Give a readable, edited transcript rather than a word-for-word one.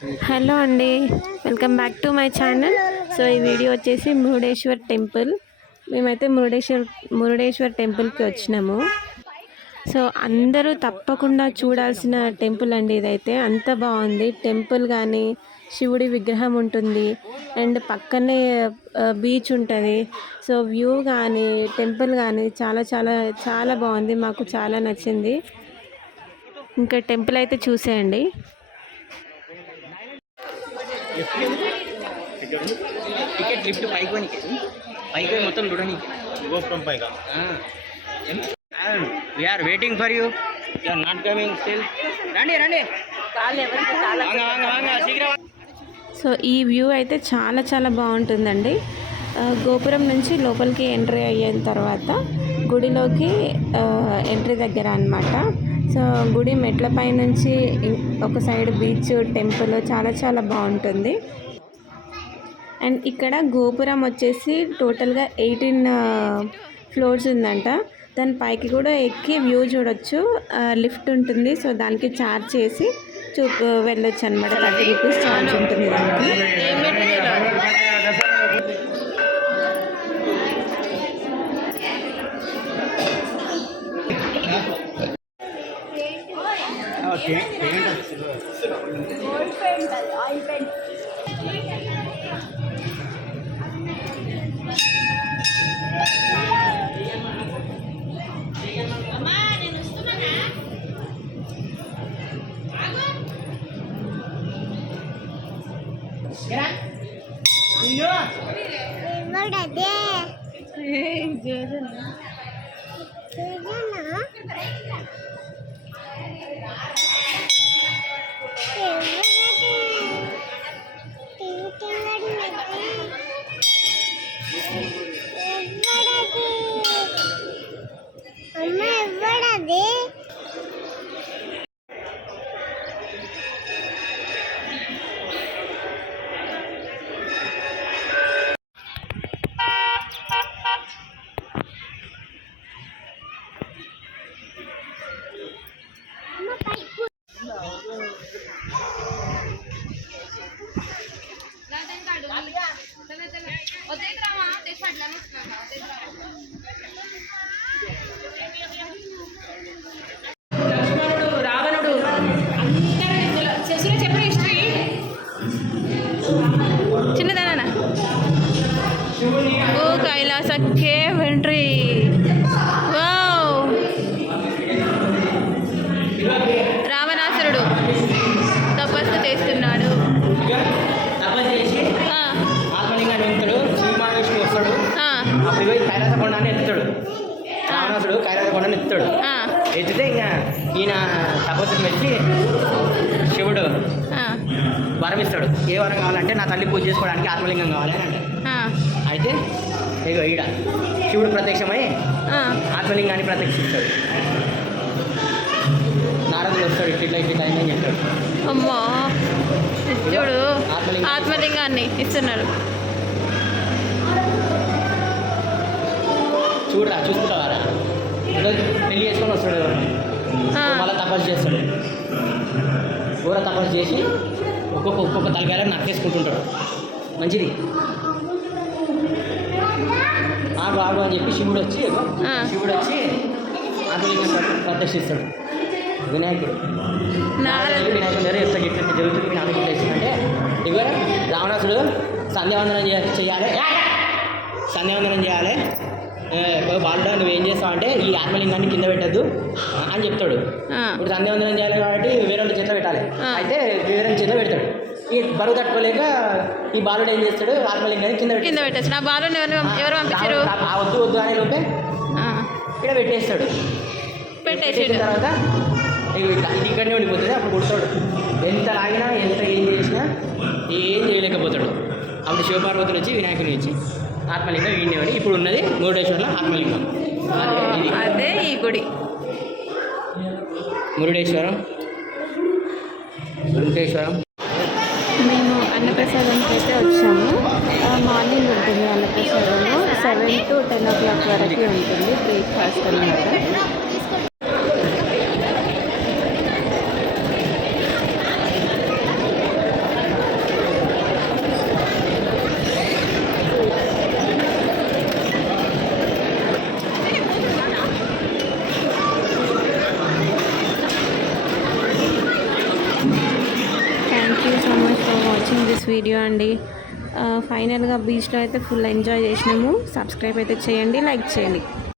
Hello అండి, welcome back to my channel. So ఈ video వచ్చేసి మురుడేశ్వర్ టెంపుల్. మేమైతే మురుడేశ్వర్ టెంపుల్కి వచ్చినాము. సో అందరూ తప్పకుండా చూడాల్సిన టెంపుల్ అండి ఇదైతే. అంత బాగుంది టెంపుల్. కానీ శివుడి విగ్రహం ఉంటుంది అండ్ పక్కనే బీచ్ ఉంటుంది. సో వ్యూ కానీ టెంపుల్ కానీ చాలా చాలా చాలా బాగుంది. మాకు చాలా నచ్చింది. ఇంకా టెంపుల్ అయితే చూసేయండి. టికెట్ లిఫ్ట్ పైకి పైకి మొత్తం చూడడానికి గోపురం పైగా we are waiting for you are not coming still. రండి రండి. సో ఈ వ్యూ అయితే చాలా చాలా బాగుంటుందండి. గోపురం నుంచి లోపలికి ఎంట్రీ అయిన తర్వాత గుడిలోకి ఎంట్రీ దగ్గర అన్నమాట. సో గుడి మెట్లపై నుంచి ఒక సైడ్ బీచ్, టెంపుల్ చాలా చాలా బాగుంటుంది. అండ్ ఇక్కడ గోపురం వచ్చేసి టోటల్గా 18 ఫ్లోర్స్ ఉందంట. దాని పైకి కూడా ఎక్కి వ్యూ చూడొచ్చు. లిఫ్ట్ ఉంటుంది. సో దానికి ఛార్జ్ చేసి వెళ్ళొచ్చు అనమాట. 30 రూపీస్ ఛార్జ్ ఉంటుంది దానికి. Cave entry. వావ్! రావణాసురుడు తపస్సు చేస్తున్నాడు. రావణాసుడు కైలాసకొండని ఎత్తుతాడు. ఎత్తితే ఇంకా ఈయన తపస్సుకు మెచ్చి శివుడు వరం ఇస్తాడు. ఏ వరం కావాలంటే నా తల్లి పూజ చేసుకోవడానికి ఆత్మలింగం కావాలి అని అంటాడు. అయితే ఇగో ఈడ శివుడు ప్రత్యక్షమై ఆత్మలింగాన్ని ప్రత్యక్షిస్తాడు. నారదుడు వస్తాడు, ఇట్లా ఇట్లా అని చెప్తాడు. అమ్మా చూడు, ఆత్మలింగాన్ని ఇస్తున్నాడు. చూడరా, చూసుకుంటావారా? ఈరోజు పెళ్లి చేసుకొని వస్తాడు, మళ్ళీ తపస్సు చేస్తాడు. ఘోర తపస్సు చేసి ఒక్కొక్క తలకాయలను నక్కేసుకుంటుంటాడు. మంచిది. ఆడు ఆడు అని చెప్పి శివుడు వచ్చి ఆత్మలింగం ప్రదర్శిస్తాడు. వినాయకుడు వినాయకుడు దగ్గర చెప్తాడు, ఇట్లా జరుగుతుంది మీ నాన్నకి చేసిందంటే ఇవ్వ రావణాసుడు సంధ్యావందనం చేయాలి. బాలుడా నువ్వేం చేస్తావు అంటే ఈ ఆత్మలింగాన్ని కింద పెట్టద్దు అని చెప్తాడు. ఇప్పుడు సంధ్యావందనం చేయాలి కాబట్టి వేరే చేతిలో పెట్టాలి. అయితే వేరే చేతిలో పెడతాడు. ఈ బరువు తట్టుకోలేక ఈ బాలుడు ఏం చేస్తాడు, ఆత్మలింగాన్ని కింద పెట్టేస్తాడు. ఆ బాలుని ఎవరు పంపించారు? వద్దు అనే లోపే ఇక్కడ పెట్టేస్తాడు. పెట్టేసిన తర్వాత ఇది ఇక్కడనే ఉండిపోతుంది. అప్పుడు కొడతాడు. ఎంత లాగినా ఏం చేసినా ఏం చేయలేకపోతాడు. అప్పుడు శివపార్వతులు వచ్చి వినాయకుని ఇచ్చి ఆత్మలింగం వీడిని ఇప్పుడు ఉన్నది మురుడేశ్వర్లో ఆత్మలింగం. అదే ఈ గుడి మురుడేశ్వరం. మేము అన్నప్రసాదంకి అయితే వచ్చాము. మార్నింగ్ ఉంటుంది అన్నప్రసాదము. 7 to 10 o'clock వరకు ఉంటుంది బ్రేక్ఫాస్ట్ అన్నమాట. Thank you so much for watching this video అండి. ఫైనల్గా బీచ్లో అయితే ఫుల్ ఎంజాయ్ చేసినాము. సబ్స్క్రైబ్ అయితే చేయండి, లైక్ చేయండి.